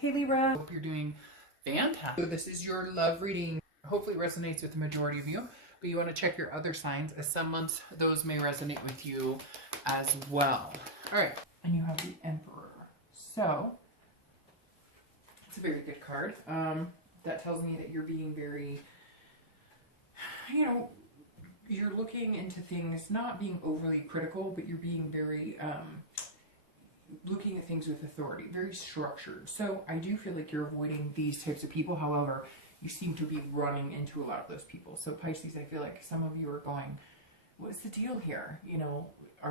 Hey Libra, hope you're doing fantastic. So this is your love reading. Hopefully it resonates with the majority of you, but you want to check your other signs, as some months those may resonate with you as well. All right, and you have the Emperor. So it's a very good card. That tells me that you're being very, you're looking into things, not being overly critical, but you're being very looking at things with authority, very structured. So I do feel like you're avoiding these types of people. However, you seem to be running into a lot of those people. So Pisces, I feel like some of you are going, what's the deal here?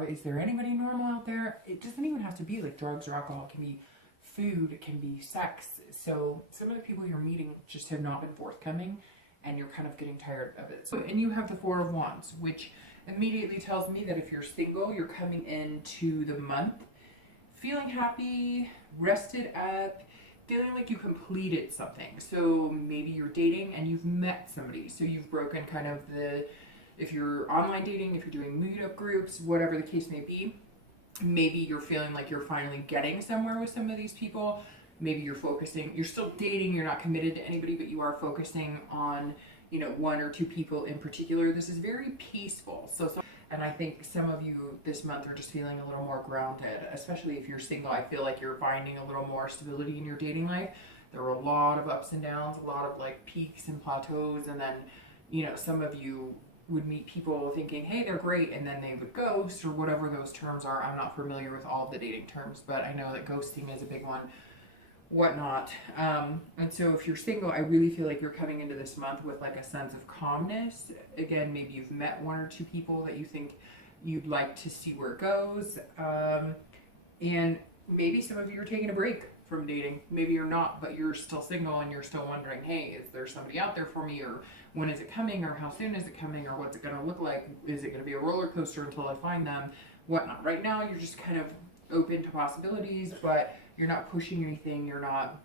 Is there anybody normal out there? It doesn't even have to be like drugs or alcohol. It can be food, it can be sex. So some of the people you're meeting just have not been forthcoming, and you're kind of getting tired of it. So, and you have the Four of Wands, which immediately tells me that if you're single, you're coming into the month feeling happy, rested up, feeling like you completed something. So maybe you're dating and you've met somebody. So you've broken kind of if you're online dating, if you're doing meetup groups, whatever the case may be, maybe you're feeling like you're finally getting somewhere with some of these people. Maybe you're still dating, you're not committed to anybody, but you are focusing on, one or two people in particular. This is very peaceful. And I think some of you this month are just feeling a little more grounded, especially if you're single. I feel like you're finding a little more stability in your dating life. There were a lot of ups and downs, a lot of like peaks and plateaus. And then, some of you would meet people thinking, hey, they're great. And then they would ghost or whatever those terms are. I'm not familiar with all of the dating terms, but I know that ghosting is a big one. Whatnot. And so if you're single, I really feel like you're coming into this month with like a sense of calmness. Again, maybe you've met one or two people that you think you'd like to see where it goes. And maybe some of you are taking a break from dating. Maybe you're not, but you're still single and you're still wondering, hey, is there somebody out there for me? Or when is it coming? Or how soon is it coming? Or what's it going to look like? Is it going to be a roller coaster until I find them? Whatnot. Right now, you're just kind of open to possibilities, but you're not pushing anything. You're not,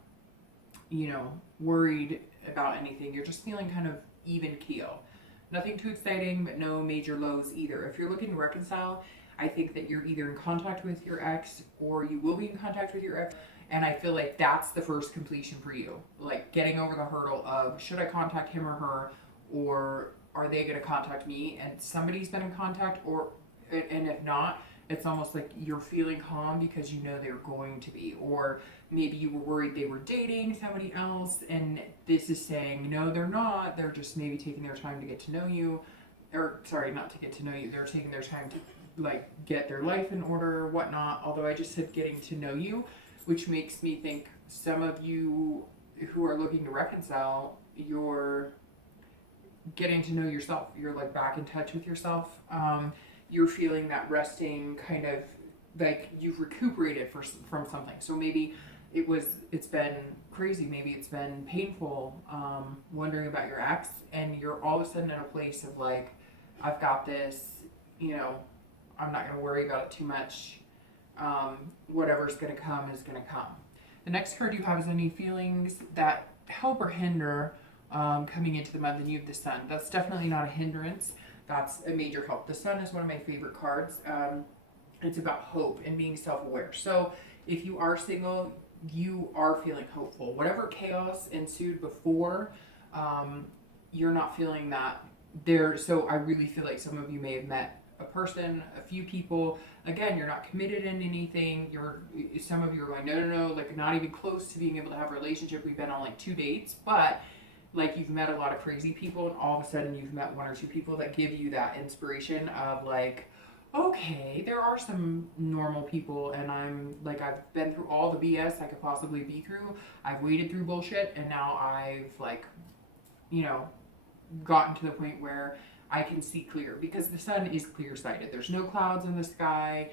worried about anything. You're just feeling kind of even keel. Nothing too exciting, but no major lows either. If you're looking to reconcile, I think that you're either in contact with your ex or you will be in contact with your ex. And I feel like that's the first completion for you. Like getting over the hurdle of, should I contact him or her, or are they going to contact me? And somebody's been in contact, and if not, it's almost like you're feeling calm because you know they're going to be. Or maybe you were worried they were dating somebody else, and this is saying, no, they're not. They're just maybe taking their time to get to know you. Or, sorry, not to get to know you. They're taking their time to, get their life in order or whatnot. Although I just said getting to know you, which makes me think some of you who are looking to reconcile, you're getting to know yourself. You're, back in touch with yourself. You're feeling that resting, kind of like you've recuperated from something. So maybe it's been crazy, maybe it's been painful, wondering about your ex, and you're all of a sudden in a place of like, I've got this, I'm not going to worry about it too much. Whatever's going to come is going to come. The next card you have is any feelings that help or hinder coming into the month, and you have the Sun. That's definitely not a hindrance. That's a major help. The Sun is one of my favorite cards. It's about hope and being self-aware. So if you are single, you are feeling hopeful. Whatever chaos ensued before, you're not feeling that there. So I really feel like some of you may have met a person, a few people. Again, you're not committed in anything. Some of you are going, no, not even close to being able to have a relationship. We've been on 2 dates, but you've met a lot of crazy people, and all of a sudden you've met 1 or 2 people that give you that inspiration of okay, there are some normal people, and I've been through all the BS I could possibly be through. I've waded through bullshit, and now I've gotten to the point where I can see clear, because the Sun is clear-sighted. There's no clouds in the sky.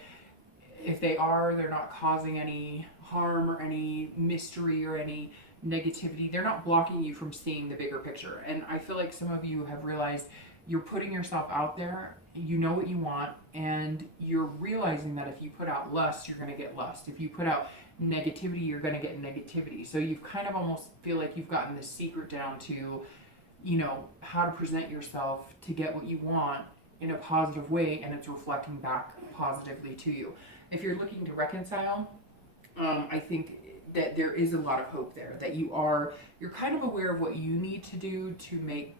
If they are, they're not causing any harm or any mystery or any negativity. They're not blocking you from seeing the bigger picture. And I feel like some of you have realized you're putting yourself out there, you know what you want, and you're realizing that if you put out lust, you're going to get lust. If you put out negativity, you're going to get negativity. So you've kind of almost feel like you've gotten the secret down to, how to present yourself to get what you want in a positive way, and it's reflecting back positively to you. If you're looking to reconcile, I think that there is a lot of hope there, that you're kind of aware of what you need to do to make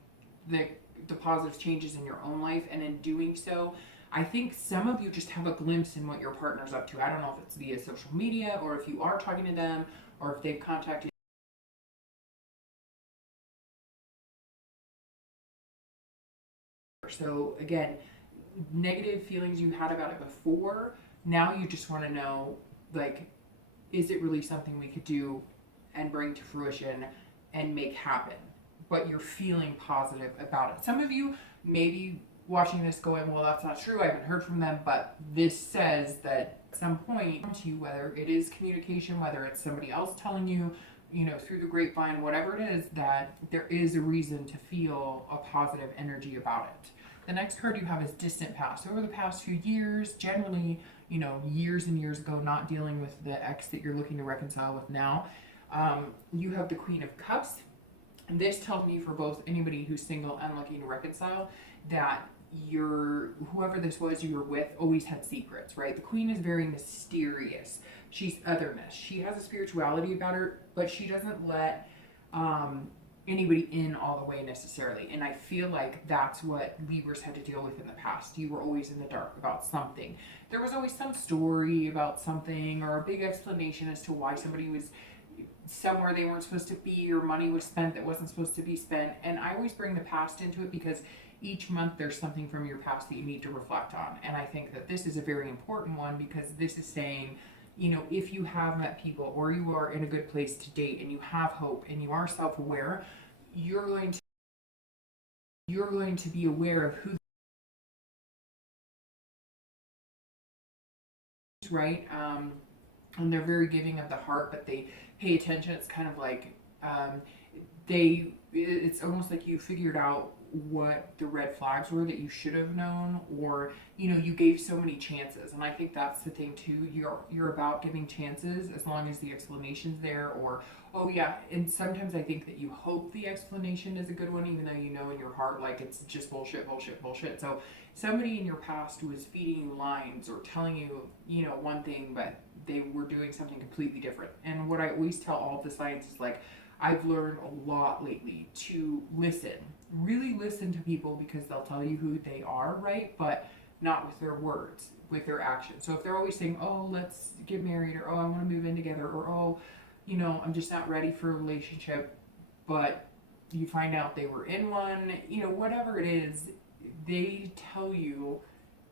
the positive changes in your own life. And in doing so, I think some of you just have a glimpse in what your partner's up to. I don't know if it's via social media or if you are talking to them or if they've contacted. So again, negative feelings you had about it before, now you just want to know, like, is it really something we could do and bring to fruition and make happen? But you're feeling positive about it. Some of you may be watching this going, well, that's not true, I haven't heard from them, but this says that at some point to you, whether it is communication, whether it's somebody else telling you, you know, through the grapevine, whatever it is, that there is a reason to feel a positive energy about it. The next card you have is distant past. Over the past few years, generally, you know, years and years ago, not dealing with the ex that you're looking to reconcile with now. You have the Queen of Cups. And this tells me, for both anybody who's single and looking to reconcile, that whoever this was you were with always had secrets, right? The Queen is very mysterious. She's otherness. She has a spirituality about her, but she doesn't let anybody in all the way necessarily. And I feel like that's what Libras had to deal with in the past. You were always in the dark about something. There was always some story about something or a big explanation as to why somebody was somewhere they weren't supposed to be, or money was spent that wasn't supposed to be spent. And I always bring the past into it because each month there's something from your past that you need to reflect on. And I think that this is a very important one, because this is saying, you know, if you have met people or you are in a good place to date and you have hope and you are self-aware, you're going to be aware of who, right? And they're very giving of the heart, but they pay attention. It's kind of like it's almost like you figured out what the red flags were that you should have known, or, you know, you gave so many chances. And I think that's the thing too. You're about giving chances as long as the explanation's there, or, oh yeah. And sometimes I think that you hope the explanation is a good one, even though you know in your heart, like, it's just bullshit. So somebody in your past was feeding you lines or telling you, you know, one thing, but they were doing something completely different. And what I always tell all of the clients is, like, I've learned a lot lately to really listen to people, because they'll tell you who they are, right? But not with their words, with their actions. So if they're always saying, oh, let's get married, or, oh, I want to move in together, or, oh, you know, I'm just not ready for a relationship, but you find out they were in one, you know, whatever it is, they tell you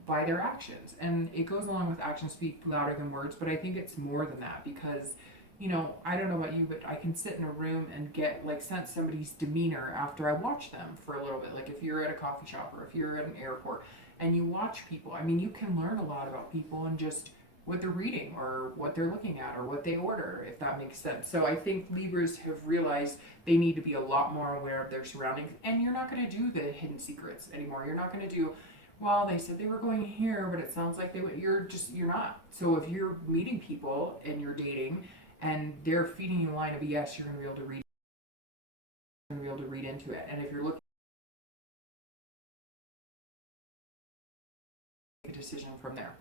by their actions. And it goes along with actions speak louder than words, but I think it's more than that, because, you know, I don't know about you, but I can sit in a room and get, like, sense somebody's demeanor after I watch them for a little bit. Like, if you're at a coffee shop or if you're at an airport and you watch people, I mean, you can learn a lot about people and just what they're reading or what they're looking at or what they order, if that makes sense. So I think Libras have realized they need to be a lot more aware of their surroundings, and you're not going to do the hidden secrets anymore. You're not going to do, well, they said they were going here, but it sounds like you're not. So if you're meeting people and you're dating, and they're feeding you a line of BS, you're going to be able to read into it. And if you're looking at a decision from there.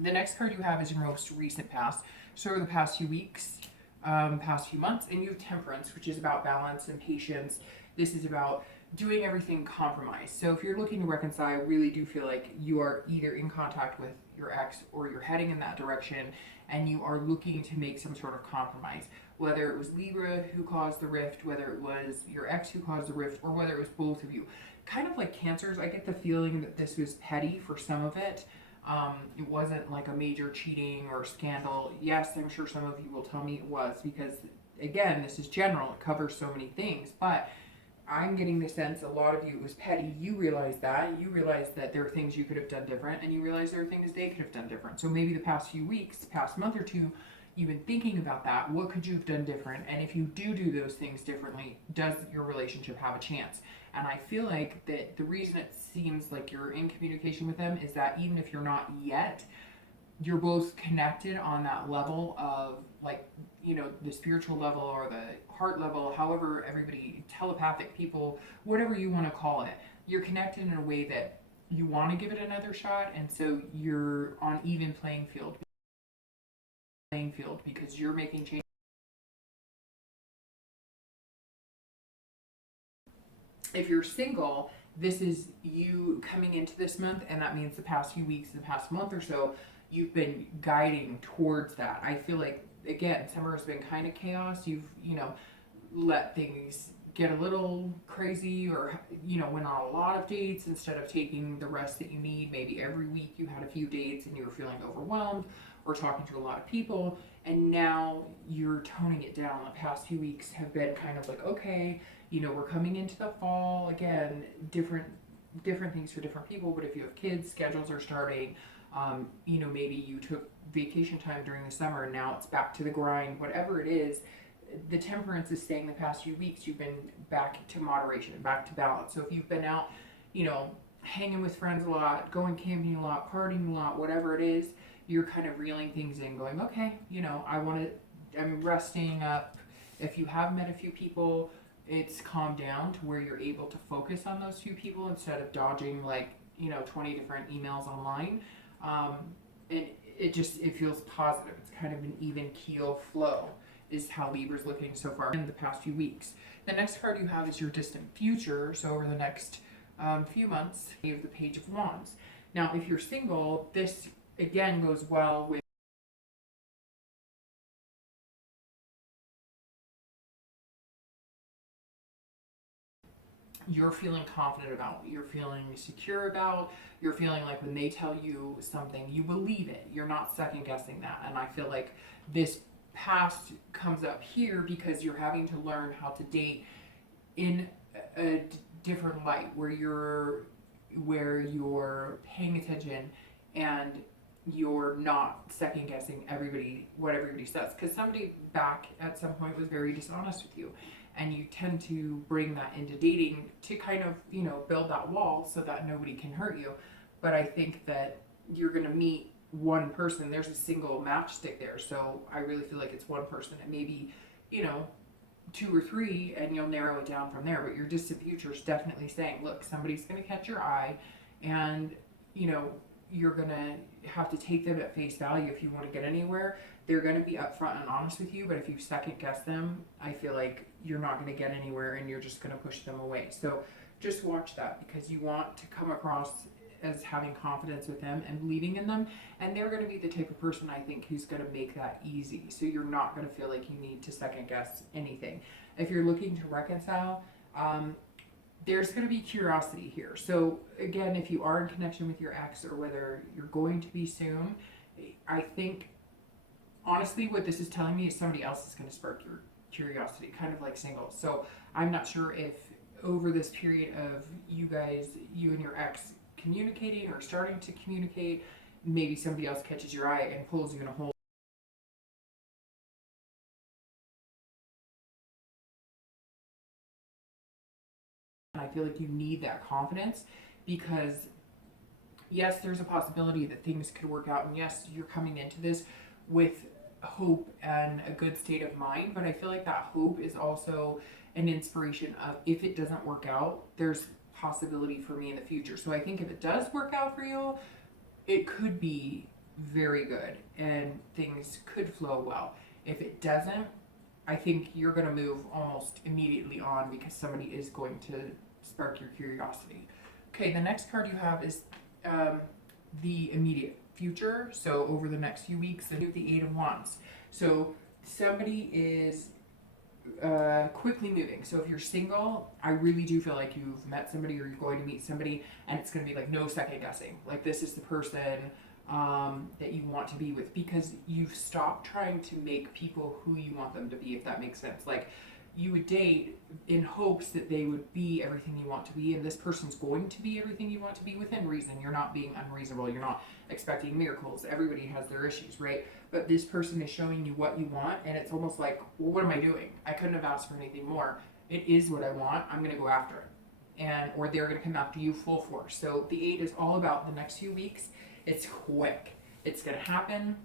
The next card you have is your most recent past. So over the past few weeks, past few months, and you have Temperance, which is about balance and patience. This is about doing everything compromised. So if you're looking to reconcile, I really do feel like you are either in contact with your ex or you're heading in that direction, and you are looking to make some sort of compromise. Whether it was Libra who caused the rift, whether it was your ex who caused the rift, or whether it was both of you. Kind of like Cancers, I get the feeling that this was petty for some of it. It wasn't like a major cheating or scandal. Yes, I'm sure some of you will tell me it was, because, again, this is general. It covers so many things. But I'm getting the sense a lot of you, it was petty. You realize that. You realize that there are things you could have done different, and you realize there are things they could have done different. So maybe the past few weeks, past month or two, you've been thinking about that. What could you have done different? And if you do those things differently, does your relationship have a chance? And I feel like that the reason it seems like you're in communication with them is that even if you're not yet, you're both connected on that level of, like, you know, the spiritual level or the heart level, however everybody, telepathic people, whatever you want to call it. You're connected in a way that you want to give it another shot, and so you're on even playing field because you're making changes. If you're single, this is you coming into this month, and that means the past few weeks, the past month or so, you've been guiding towards that. I feel like, again, summer has been kind of chaos. You've, let things get a little crazy, or, went on a lot of dates instead of taking the rest that you need. Maybe every week you had a few dates and you were feeling overwhelmed, or talking to a lot of people, and now you're toning it down. The past few weeks have been kind of like, okay, we're coming into the fall again, different things for different people. But if you have kids, schedules are starting. Maybe you took vacation time during the summer and now it's back to the grind. Whatever it is, the temperance is staying. The past few weeks you've been back to moderation, back to balance. So if you've been out, hanging with friends a lot, going camping a lot, partying a lot, whatever it is, you're kind of reeling things in, going, okay, I'm resting up. If you have met a few people, it's calmed down to where you're able to focus on those few people instead of dodging 20 different emails online. And it feels positive. It's kind of an even keel flow is how Libra's looking so far in the past few weeks. The next card you have is your distant future. So over the next few months, you have the Page of Wands. Now, if you're single, this again goes well with you're feeling confident about, you're feeling secure about, you're feeling like when they tell you something, you believe it. You're not second guessing that. And I feel like this past comes up here because you're having to learn how to date in a different light, where you're paying attention and you're not second guessing what everybody says, because somebody back at some point was very dishonest with you, and you tend to bring that into dating to kind of build that wall so that nobody can hurt you. But I think that you're going to meet one person. There's a single matchstick there, so I really feel like it's one person, and maybe 2 or 3, and you'll narrow it down from there. But your distant future is definitely saying, look, somebody's going to catch your eye, and you're going to have to take them at face value if you want to get anywhere. They're going to be upfront and honest with you, but if you second guess them, I feel like you're not going to get anywhere and you're just going to push them away. So just watch that, because you want to come across as having confidence with them and believing in them, and they're going to be the type of person, I think, who's going to make that easy. So you're not going to feel like you need to second guess anything. If you're looking to reconcile, there's going to be curiosity here. So again, if you are in connection with your ex, or whether you're going to be soon, I think honestly what this is telling me is somebody else is going to spark your curiosity, kind of like singles. So I'm not sure if over this period of you and your ex communicating or starting to communicate, maybe somebody else catches your eye and pulls you in a hole. And I feel like you need that confidence, because yes, there's a possibility that things could work out, and yes, you're coming into this with hope and a good state of mind, but I feel like that hope is also an inspiration of, if it doesn't work out, there's possibility for me in the future. So I think if it does work out for you, it could be very good and things could flow well. If it doesn't, I think you're going to move almost immediately on, because somebody is going to spark your curiosity. Okay, the next card you have is the immediate future. So over the next few weeks, the 8 of Wands. So somebody is quickly moving. So if you're single, I really do feel like you've met somebody, or you're going to meet somebody, and it's going to be like no second guessing. Like, this is the person that you want to be with, because you've stopped trying to make people who you want them to be, if that makes sense. Like, you would date in hopes that they would be everything you want to be, and this person's going to be everything you want to be within reason. You're not being unreasonable. You're not expecting miracles. Everybody has their issues, right? But this person is showing you what you want, and it's almost like, well, what am I doing? I couldn't have asked for anything more. It is what I want. I'm going to go after it. Or they're going to come after you full force. So the 8 is all about the next few weeks. It's quick. It's going to happen.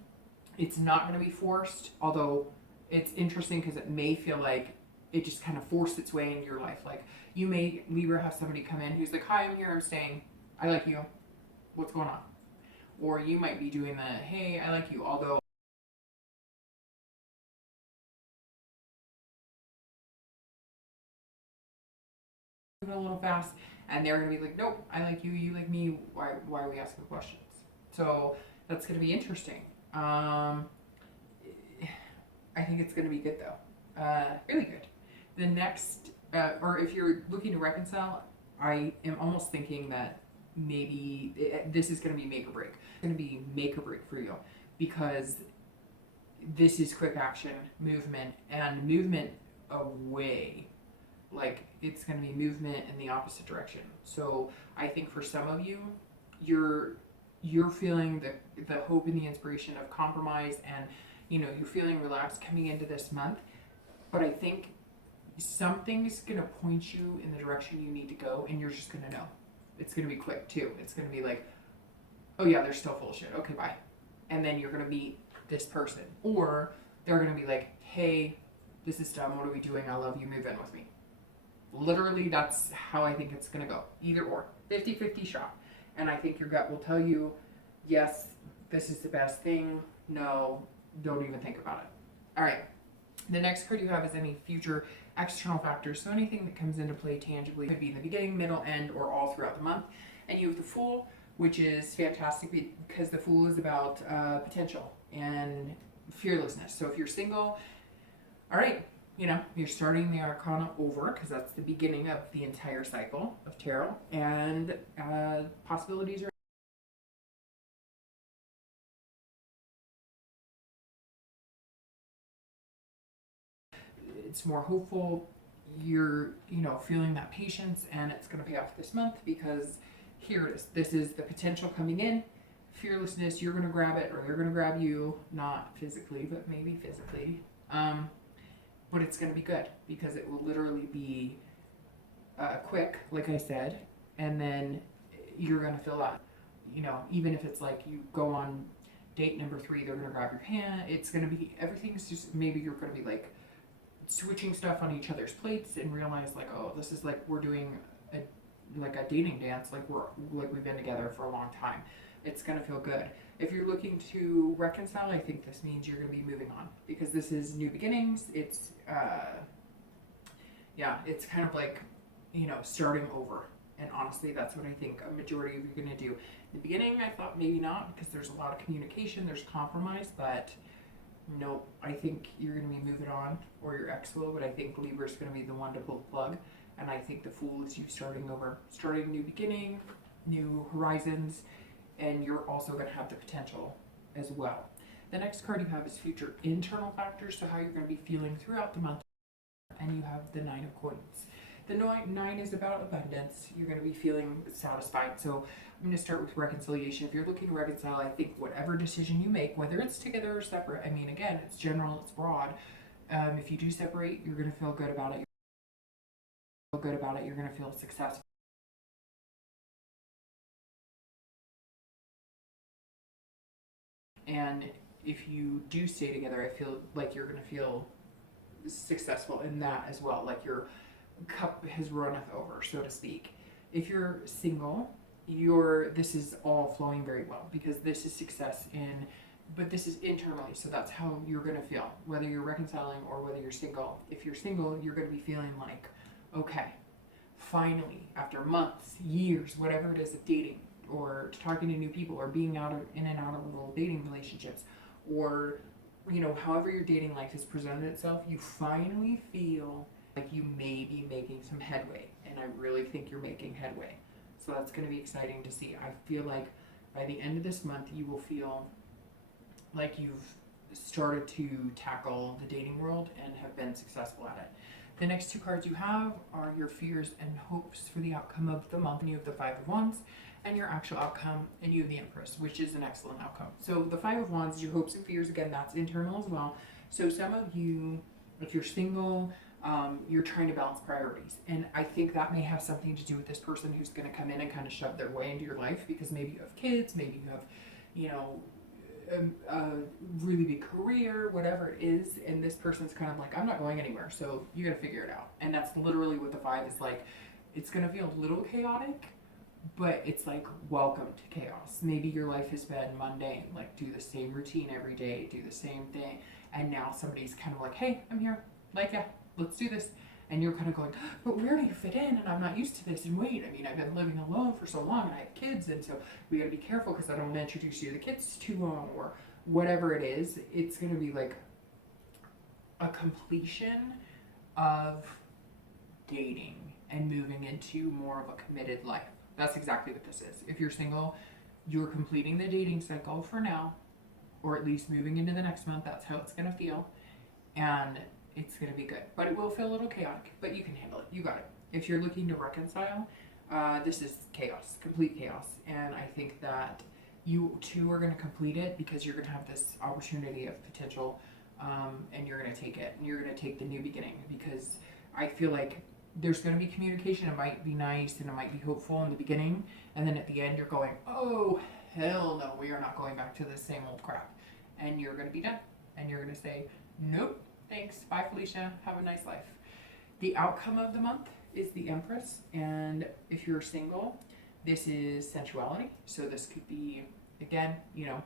It's not going to be forced, although it's interesting because it may feel like it just kind of forced its way into your life. Like, you may, Libra, have somebody come in who's like, hi, I'm here, I'm staying, I like you, what's going on? Or you might be doing the, hey, I like you, although a little fast, and they're gonna be like, nope, I like you, you like me. Why are we asking questions? So that's gonna be interesting. I think it's gonna be good though. Really good. The next, or if you're looking to reconcile, I am almost thinking that maybe this is gonna be make or break. It's gonna be make or break for you, because this is quick action, movement, and movement away. Like, it's going to be movement in the opposite direction. So I think for some of you, you're feeling the hope and the inspiration of compromise, and you're feeling relaxed coming into this month. But I think something's going to point you in the direction you need to go, and you're just going to know. It's going to be quick too. It's going to be like, oh yeah, they're still full of shit. Okay, bye. And then you're going to meet this person, or they're going to be like, hey, this is dumb. What are we doing? I love you. Move in with me. Literally, that's how I think it's going to go. Either or. 50-50 shot. And I think your gut will tell you, yes, this is the best thing. No, don't even think about it. All right. The next card you have is any future external factors. So anything that comes into play tangibly could be in the beginning, middle, end, or all throughout the month. And you have the Fool, which is fantastic because the Fool is about potential and fearlessness. So if you're single, all right, you're starting the Arcana over, because that's the beginning of the entire cycle of tarot, and possibilities are it's more hopeful. You're feeling that patience, and it's going to pay off this month, because here it is. This is the potential coming in. Fearlessness, you're going to grab it, or they're going to grab you, not physically, but maybe physically. But it's going to be good, because it will literally be quick, like I said, and then you're going to feel that, even if it's like you go on date number 3, they're going to grab your hand. It's going to be, everything's just, maybe you're going to be like switching stuff on each other's plates and realize like, oh, this is like we're doing a dating dance, like we've been together for a long time. It's going to feel good. If you're looking to reconcile, I think this means you're going to be moving on, because this is new beginnings. It's it's kind of like starting over. And honestly, that's what I think a majority of you are going to do. In the beginning, I thought maybe not, because there's a lot of communication, there's compromise, but nope, I think you're going to be moving on, or your ex will, but I think Libra's going to be the one to pull the plug. And I think the Fool is you starting over, starting a new beginning, new horizons, and you're also going to have the potential as well. The next card you have is future internal factors, so how you're going to be feeling throughout the month. And you have the 9 of Coins. The 9 is about abundance. You're going to be feeling satisfied. So I'm going to start with reconciliation. If you're looking to reconcile, I think whatever decision you make, whether it's together or separate, I mean, again, it's general, it's broad. If you do separate, you're going to feel good about it. You're going to feel successful. And if you do stay together, I feel like you're going to feel successful in that as well. Like your cup has runneth over, so to speak. If you're single, this is all flowing very well, because this is success but this is internally, so that's how you're going to feel, whether you're reconciling or whether you're single. If you're single, you're going to be feeling like, okay, finally, after months, years, whatever it is of dating, or talking to new people, or being in and out of little dating relationships, or however your dating life has presented itself, you finally feel like you may be making some headway. And I really think you're making headway. So that's going to be exciting to see. I feel like by the end of this month, you will feel like you've started to tackle the dating world and have been successful at it. The next 2 cards you have are your fears and hopes for the outcome of the month. And you have the 5 of Wands and your actual outcome, and you have the Empress, which is an excellent outcome. So the 5 of Wands is your hopes and fears. Again, that's internal as well. So some of you, if you're single, you're trying to balance priorities. And I think that may have something to do with this person who's going to come in and kind of shove their way into your life, because maybe you have kids, maybe you have, a really big career, whatever it is, and this person's kind of like, I'm not going anywhere, so you got to figure it out. And that's literally what the 5 is like. It's going to feel a little chaotic, but it's like, welcome to chaos. Maybe your life has been mundane, like do the same routine every day, do the same thing, and now somebody's kind of like, hey, I'm here, like, yeah, let's do this. And you're kind of going, but where do you fit in? And I'm not used to this. And wait, I mean, I've been living alone for so long and I have kids. And so we got to be careful because I don't want to introduce you to the kids too long or whatever it is. It's going to be like a completion of dating and moving into more of a committed life. That's exactly what this is. If you're single, you're completing the dating cycle for now, or at least moving into the next month. That's how it's going to feel. And it's going to be good. But it will feel a little chaotic, but you can handle it. You got it. If you're looking to reconcile, this is chaos, complete chaos. And I think that you two are going to complete it because you're going to have this opportunity of potential, and you're going to take it. And you're going to take the new beginning because I feel like there's going to be communication. It might be nice and it might be hopeful in the beginning. And then at the end, you're going, oh, hell no, we are not going back to the same old crap. And you're going to be done. And you're going to say, nope, thanks. Bye, Felicia. Have a nice life. The outcome of the month is the Empress. And if you're single, this is sensuality. So this could be, again, you know,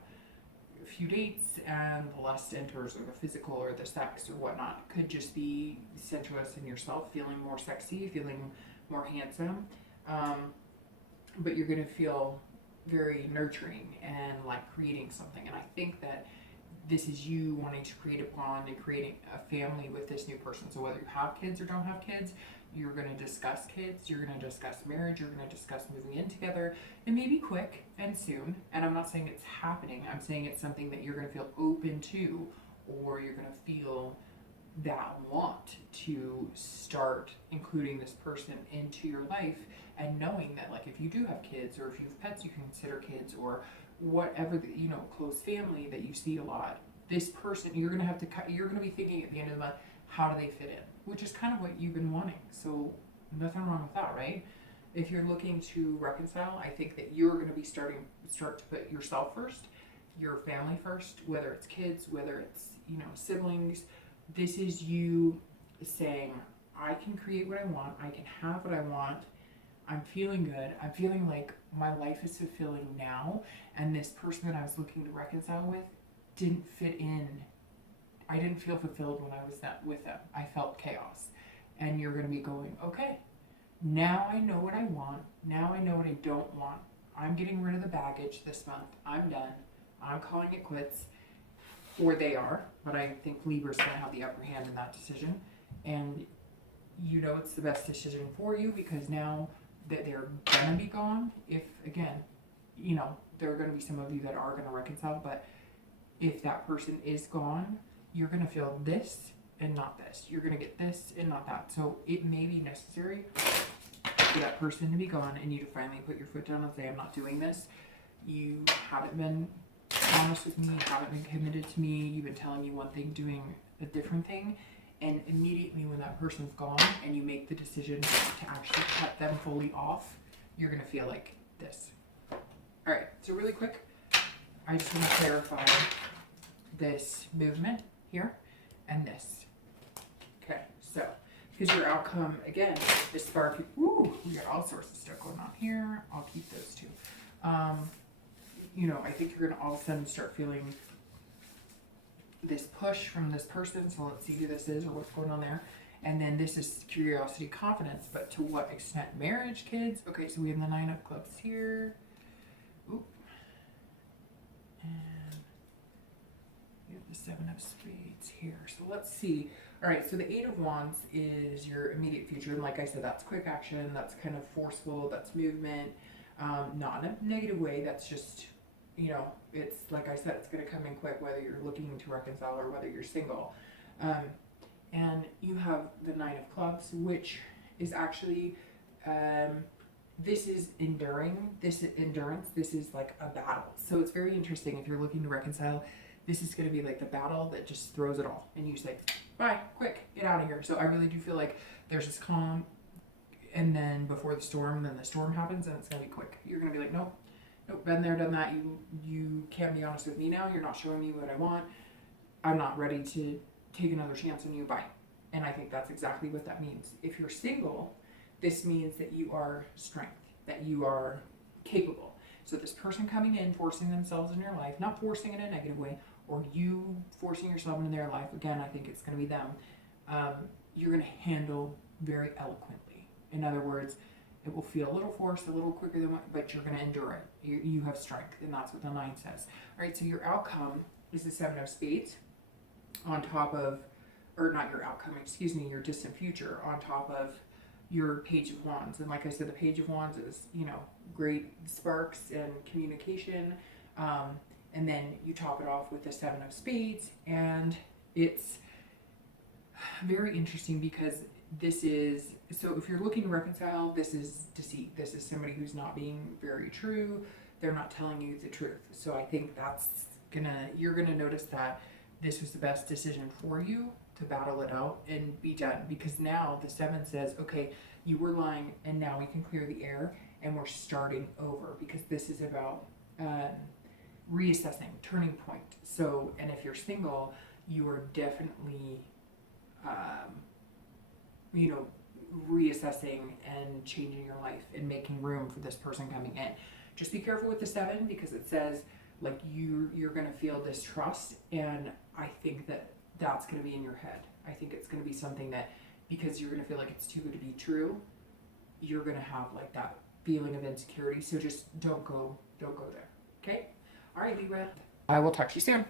a few dates and the lust enters, or the physical or the sex or whatnot. Could just be sensuous in yourself, feeling more sexy, feeling more handsome. But you're going to feel very nurturing and like creating something. And I think that this is you wanting to create a bond and creating a family with this new person. So whether you have kids or don't have kids, you're going to discuss kids, you're going to discuss marriage, you're going to discuss moving in together. It may be quick and soon, and I'm not saying it's happening. I'm saying it's something that you're going to feel open to, or you're going to feel that want to start including this person into your life, and knowing that, like, if you do have kids, or if you have pets you can consider kids, or whatever, you know, close family that you see a lot, this person, you're going to be thinking at the end of the month, how do they fit in? Which is kind of what you've been wanting. So nothing wrong with that, right? If you're looking to reconcile, I think that you're going to be start to put yourself first, your family first, whether it's kids, whether it's, you know, siblings. This is you saying, I can create what I want. I can have what I want. I'm feeling good. I'm feeling like my life is fulfilling now. And this person that I was looking to reconcile with didn't fit in. I didn't feel fulfilled when I was with them. I felt chaos. And you're going to be going, okay, now I know what I want. Now I know what I don't want. I'm getting rid of the baggage this month. I'm done. I'm calling it quits. Or they are. But I think Libra's going to have the upper hand in that decision. And you know it's the best decision for you, because now that they're going to be gone, if, again, you know, there are going to be some of you that are going to reconcile, but if that person is gone, you're going to feel this and not this. You're going to get this and not that. So it may be necessary for that person to be gone and you to finally put your foot down and say, I'm not doing this. You haven't been honest with me. You haven't been committed to me. You've been telling me one thing, doing a different thing. And immediately when that person's gone and you make the decision to actually cut them fully off, you're going to feel like this. All right, so really quick, I just want to clarify this movement here and this. Okay, so because your outcome, again, is sparky. Ooh, we got all sorts of stuff going on here. I'll keep those two. You know, I think you're going to all of a sudden start feeling this push from this person. So let's see who this is or what's going on there. And then this is curiosity, confidence, but to what extent? Marriage, kids. Okay, so we have the 9 of clubs here. Oop. And we have the 7 of spades here. So let's see. All right, so the 8 of wands is your immediate future. And like I said, that's quick action. That's kind of forceful. That's movement. Not in a negative way. That's just, you know, it's like I said, it's going to come in quick, whether you're looking to reconcile or whether you're single. And you have the 9 of clubs, which is actually, this is enduring. This is endurance. This is like a battle. So it's very interesting. If you're looking to reconcile, this is going to be like the battle that just throws it all. And you say, bye, quick, get out of here. So I really do feel like there's this calm. And then before the storm, then the storm happens and it's going to be quick. You're going to be like, nope, been there, done that. You can't be honest with me now. You're not showing me what I want. I'm not ready to take another chance on you. Bye. And I think that's exactly what that means. If you're single, this means that you are strength, that you are capable. So this person coming in, forcing themselves in your life, not forcing in a negative way, or you forcing yourself into their life, again, I think it's going to be them. You're going to handle very eloquently. In other words, it will feel a little forced, a little quicker than what, but you're going to endure it. You have strength, and that's what the 9 says. All right, so your outcome is the 7 of Spades on top of, or not your outcome, excuse me, your distant future on top of your Page of Wands. And like I said, the Page of Wands is, you know, great sparks and communication. And then you top it off with the 7 of Spades, and it's very interesting because this is, so if you're looking to reconcile, this is deceit. This is somebody who's not being very true. They're not telling you the truth. So I think that's you're gonna notice that this was the best decision for you to battle it out and be done, because now the 7 says, okay, you were lying and now we can clear the air and we're starting over, because this is about reassessing, turning point. So, and if you're single, you are definitely you know, reassessing and changing your life and making room for this person coming in. Just be careful with the 7, because it says like you're going to feel distrust, and I think that that's going to be in your head. I think it's going to be something that, because you're going to feel like it's too good to be true, you're going to have like that feeling of insecurity. So just don't go there. Okay? All right, Libra. I will talk to you soon.